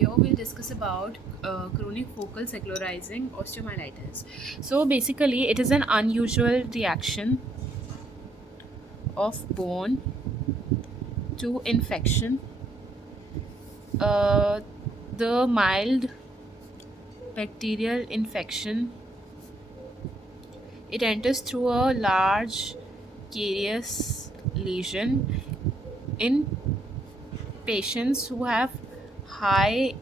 video, we'll discuss about chronic focal sclerosing osteomyelitis. So basically, it is an unusual reaction of bone to infection. Uh, the mild bacterial infection, it enters through a large carious lesion in patients who have high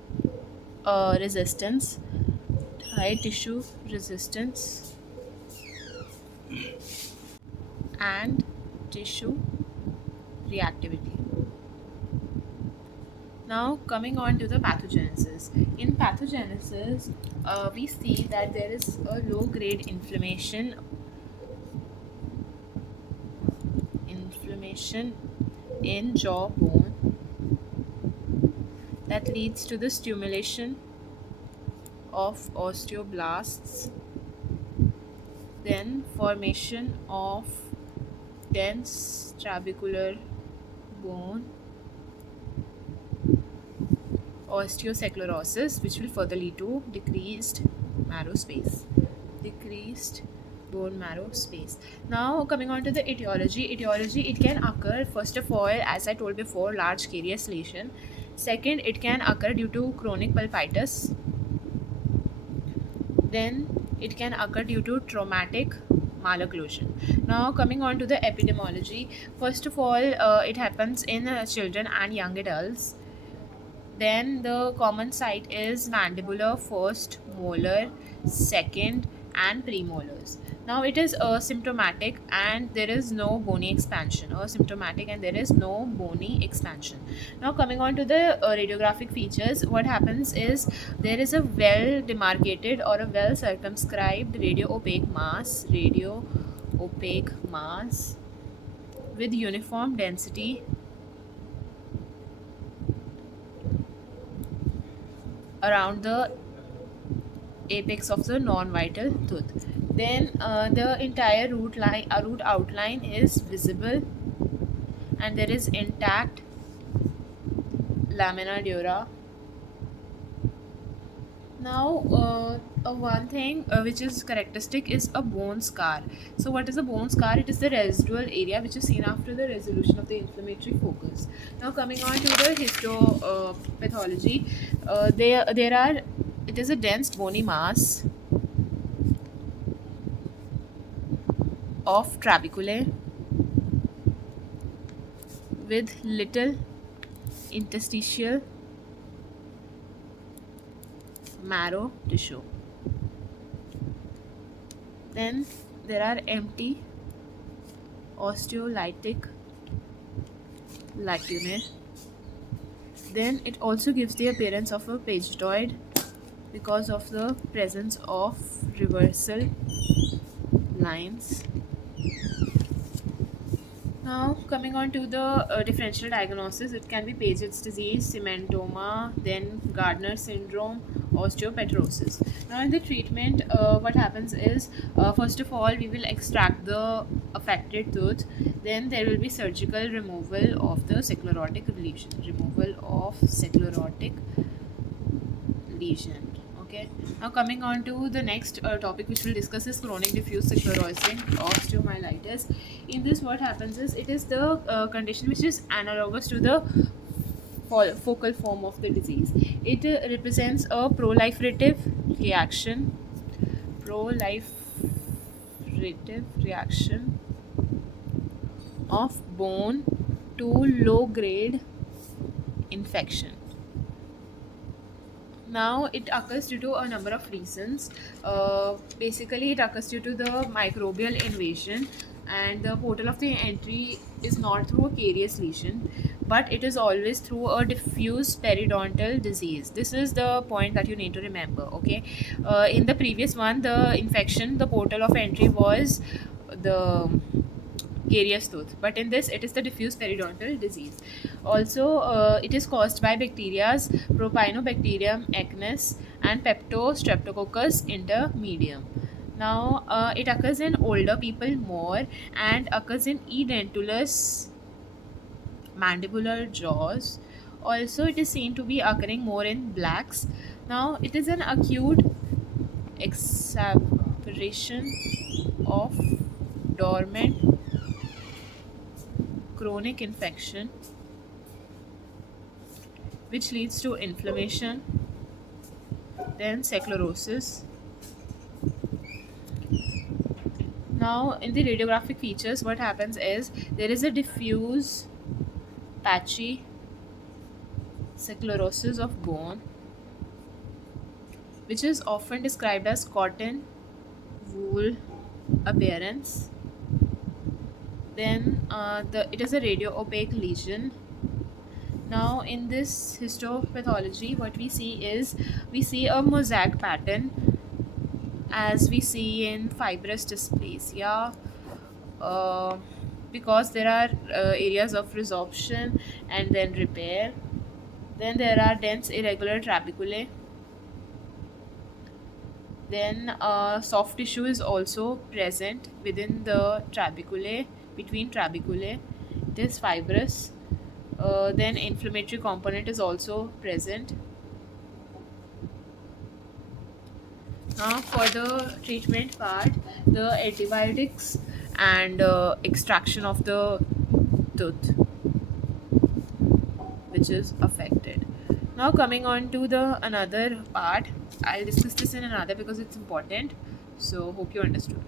resistance, high tissue resistance and tissue reactivity. Now, coming on to the pathogenesis. In pathogenesis, we see that there is a low grade inflammation in jaw bone that leads to the stimulation of osteoblasts, then formation of dense trabecular bone, osteosclerosis, which will further lead to decreased marrow space. Decreased bone marrow space. Now, coming on to the etiology. Etiology, it can occur, first of all, as I told before, large carious lesion. Second, it can occur due to chronic pulpitis. Then, it can occur due to traumatic malocclusion. Now, coming on to the epidemiology. First of all, it happens in children and young adults. Then the common site is mandibular, first molar, second, and premolars. Now it is asymptomatic and there is no bony expansion. Asymptomatic and there is no bony expansion. Now coming on to the radiographic features, what happens is there is a well demarcated or a well circumscribed radio-opaque mass with uniform density around the apex of the non-vital tooth. Then the entire root outline is visible and there is intact lamina dura. Now one thing which is characteristic is a bone scar. So what is a bone scar? It is the residual area which is seen after the resolution of the inflammatory focus. Now coming on to the histopathology, it is a dense bony mass of trabeculae with little interstitial marrow tissue. Then there are empty osteolytic lacunae. Then it also gives the appearance of a pagetoid because of the presence of reversal lines. Now coming on to the differential diagnosis, it can be Paget's disease, cementoma, then Gardner syndrome, osteopetrosis. Now in the treatment, what happens is, first of all, we will extract the affected tooth. Then there will be surgical removal of the sclerotic lesion. Okay. Now coming on to the next topic which we'll discuss is chronic diffuse sclerosing osteomyelitis. In this, what happens is, it is the condition which is analogous to the focal form of the disease. It represents a proliferative reaction of bone to low grade infection. Now it occurs due to a number of reasons. Basically, it occurs due to the microbial invasion, and the portal of the entry is not through a carious lesion, but it is always through a diffuse periodontal disease. This is the point that you need to remember. Okay, in the previous one, the portal of entry was the carious tooth, but in this it is the diffuse periodontal disease. Also, it is caused by bacterias Propionibacterium acnes and Peptostreptococcus intermedium. Now it occurs in older people more and occurs in edentulous mandibular jaws Also, it is seen to be occurring more in blacks. Now, it is an acute exacerbation of dormant chronic infection, which leads to inflammation, then sclerosis. Now, in the radiographic features, what happens is there is a diffuse, patchy sclerosis of bone, which is often described as cotton wool appearance. Then, it is a radio opaque lesion. Now, in this histopathology, what we see is we see a mosaic pattern as we see in fibrous dysplasia, uh, because there are areas of resorption and then repair. Then there are dense irregular trabeculae. Then soft tissue is also present within the trabeculae, between trabeculae. It is fibrous. Then inflammatory component is also present. Now for the treatment part, the antibiotics and extraction of the tooth which is affected. Now coming on to the another part, I'll discuss this in another because it's important. So hope you understood.